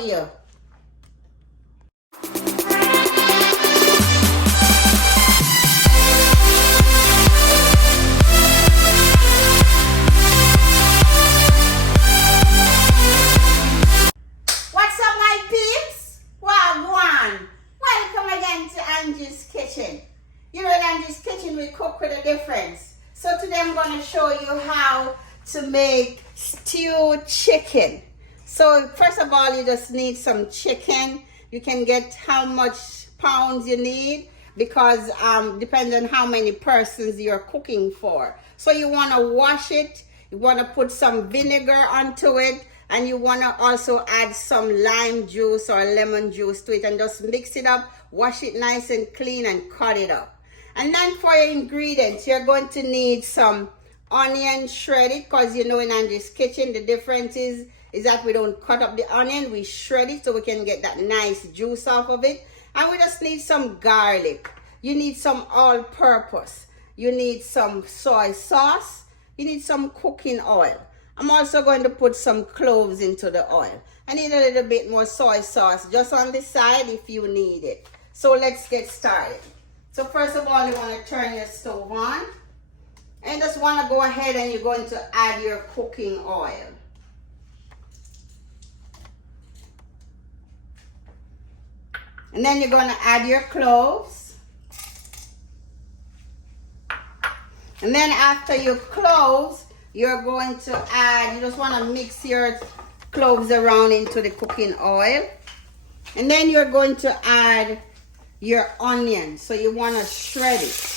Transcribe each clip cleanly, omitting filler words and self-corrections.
you. What's up, my peeps? Wagwan. Welcome again to Angie's Kitchen. You know, in Angie's Kitchen, we cook with a difference. So today I'm going to show you how to make stewed chicken. So first of all, you just need some chicken. You can get how much pounds you need because depends on how many persons you're cooking for. So you want to wash it. You want to put some vinegar onto it. And you want to also add some lime juice or lemon juice to it and just mix it up, wash it nice and clean and cut it up. And then for your ingredients, you're going to need some onion shredded because you know in Angie's Kitchen, the difference is that we don't cut up the onion, we shred it so we can get that nice juice off of it. And we just need some garlic. You need some all-purpose. You need some soy sauce. You need some cooking oil. I'm also going to put some cloves into the oil. I need a little bit more soy sauce just on the side if you need it. So let's get started. So first of all, you want to turn your stove on. And just want to go ahead and you're going to add your cooking oil. And then you're going to add your cloves. And then after your cloves, you're going to add, you just want to mix your cloves around into the cooking oil. And then you're going to add your onion. So you want to shred it.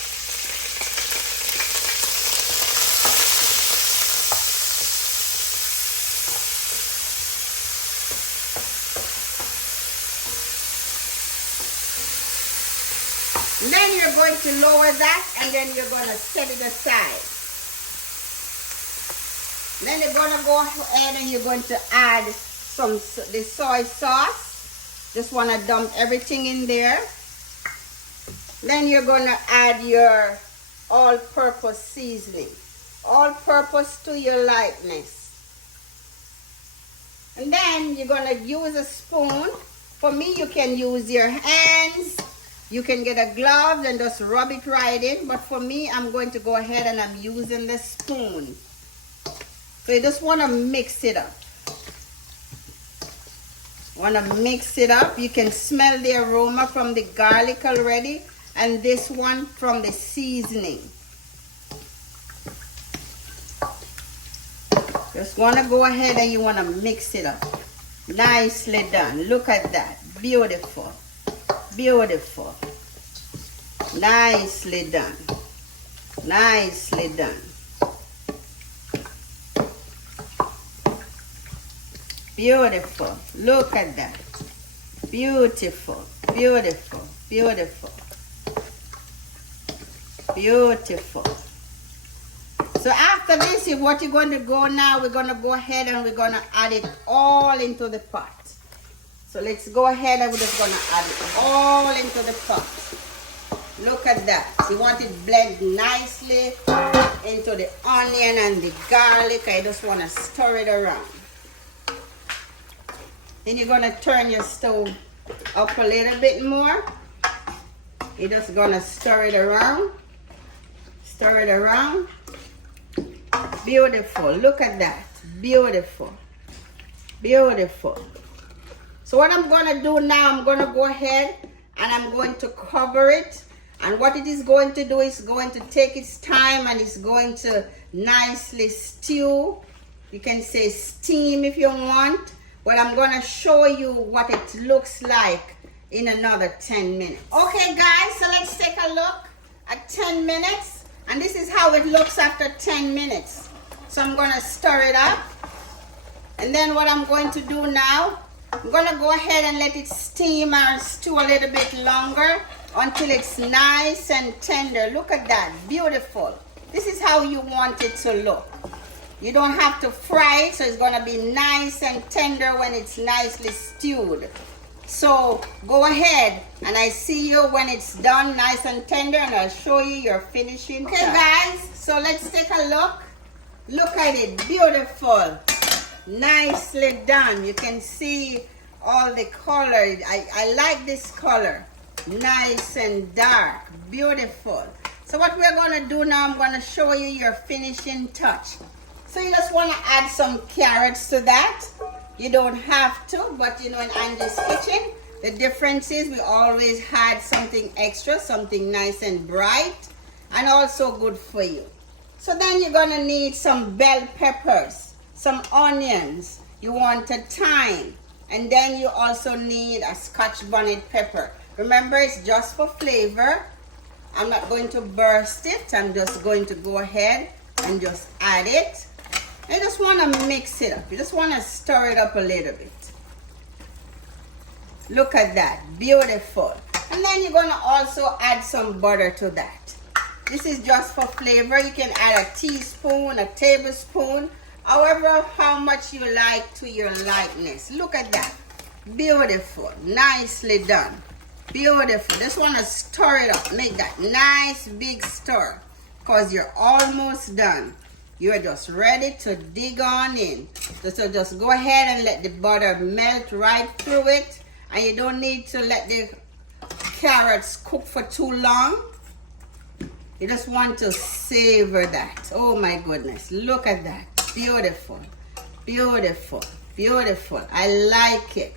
And then you're going to lower that and then you're going to set it aside. Then you're going to go ahead and you're going to add the soy sauce. Just want to dump everything in there. Then you're going to add your all-purpose seasoning. All-purpose to your likeness. And then you're going to use a spoon. For me, you can use your hands. You can get a glove and just rub it right in. But for me, I'm going to go ahead and I'm using the spoon. So you just want to mix it up. Want to mix it up. You can smell the aroma from the garlic already. And this one from the seasoning. Just want to go ahead and you want to mix it up. Nicely done. Look at that. Beautiful. Beautiful. Nicely done. Nicely done. Beautiful. Look at that. Beautiful. Beautiful. Beautiful. Beautiful. So after this, what you're going to go now, we're going to go ahead and we're going to add it all into the pot. So let's go ahead and we're just going to add it all into the pot. Look at that. You want it blend nicely into the onion and the garlic. I just want to stir it around. Then you're going to turn your stove up a little bit more. You're just going to stir it around. Stir it around. Beautiful. Look at that. Beautiful. Beautiful. So what I'm going to do now, I'm going to go ahead and I'm going to cover it. And what it is going to do is going to take its time and it's going to nicely stew. You can say steam if you want. But I'm going to show you what it looks like in another 10 minutes. Okay, guys, so let's take a look at 10 minutes. And this is how it looks after 10 minutes. So I'm going to stir it up. And then what I'm going to do now, I'm going to go ahead and let it steam or stew a little bit longer until it's nice and tender. Look at that. Beautiful. This is how you want it to look. You don't have to fry it, so it's going to be nice and tender when it's nicely stewed. So go ahead and I see you when it's done nice and tender and I'll show you your finishing. Okay, guys, so let's take a look. Look at it. Beautiful. Nicely done. You can see all the color. I like this color. Nice and dark. Beautiful. So what we're going to do now, I'm going to show you your finishing touch. So you just want to add some carrots to that. You don't have to, but you know, in Angie's Kitchen, the difference is we always had something extra, something nice and bright, and also good for you. So then you're going to need some bell peppers, some onions, you want a thyme, and then you also need a Scotch bonnet pepper. Remember, it's just for flavor. I'm not going to burst it. I'm just going to go ahead and just add it. I just want to mix it up. You just want to stir it up a little bit. Look at that. Beautiful. And then you're going to also add some butter to that. This is just for flavor. You can add a teaspoon, a tablespoon, however, how much you like to your likeness. Look at that. Beautiful. Nicely done. Beautiful. Just want to stir it up. Make that nice big stir because you're almost done. You're just ready to dig on in. So just go ahead and let the butter melt right through it. And you don't need to let the carrots cook for too long. You just want to savor that. Oh my goodness. Look at that. Beautiful. Beautiful. Beautiful. I like it.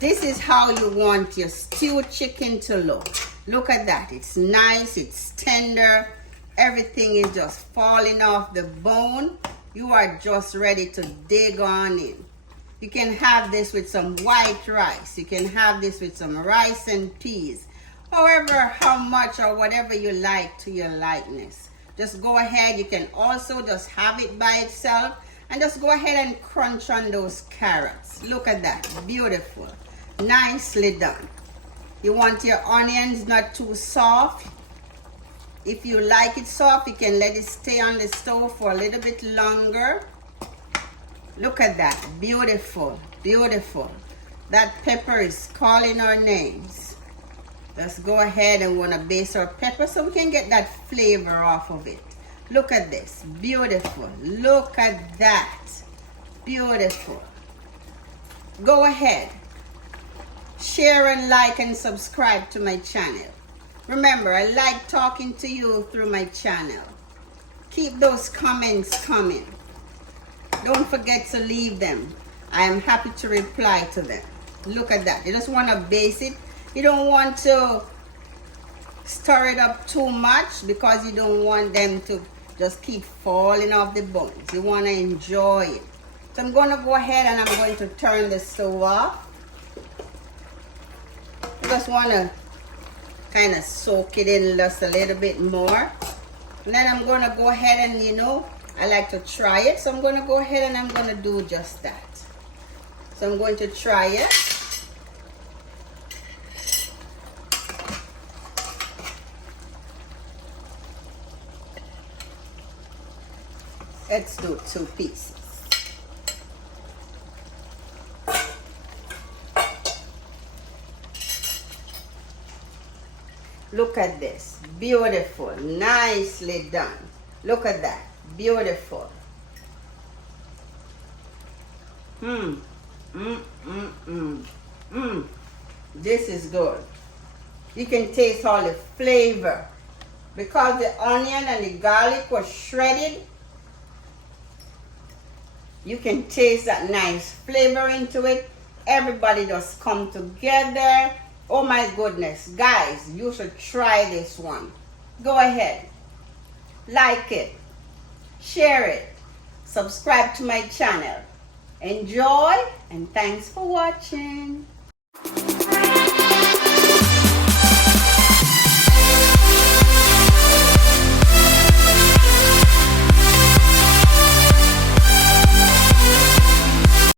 This is how you want your stewed chicken to look. Look at that. It's nice. It's tender. Everything is just falling off the bone. You are just ready to dig on in. You can have this with some white rice. You can have this with some rice and peas. However, how much or whatever you like to your likeness. Just go ahead. You can also just have it by itself. And just go ahead and crunch on those carrots. Look at that. Beautiful. Nicely done. You want your onions not too soft. If you like it soft, you can let it stay on the stove for a little bit longer. Look at that. Beautiful. Beautiful. That pepper is calling our names. Let's go ahead and want to base our pepper so we can get that flavor off of it. Look at this. Beautiful. Look at that. Beautiful. Go ahead. Share and like and subscribe to my channel. Remember, I like talking to you through my channel. Keep those comments coming. Don't forget to leave them. I am happy to reply to them. Look at that. You just want to base it. You don't want to stir it up too much because you don't want them to just keep falling off the bones. You want to enjoy it. So I'm going to go ahead and I'm going to turn the stove off. I just want to kind of soak it in just a little bit more. And then I'm going to go ahead and, you know, I like to try it. So I'm going to go ahead and I'm going to do just that. So I'm going to try it. Let's do 2 pieces. Look at this. Beautiful. Nicely done. Look at that. Beautiful. This is good. You can taste all the flavor. Because the onion and the garlic was shredded, you can taste that nice flavor into it. Everybody just come together. Oh my goodness. Guys, you should try this one. Go ahead. Like it. Share it. Subscribe to my channel. Enjoy and thanks for watching.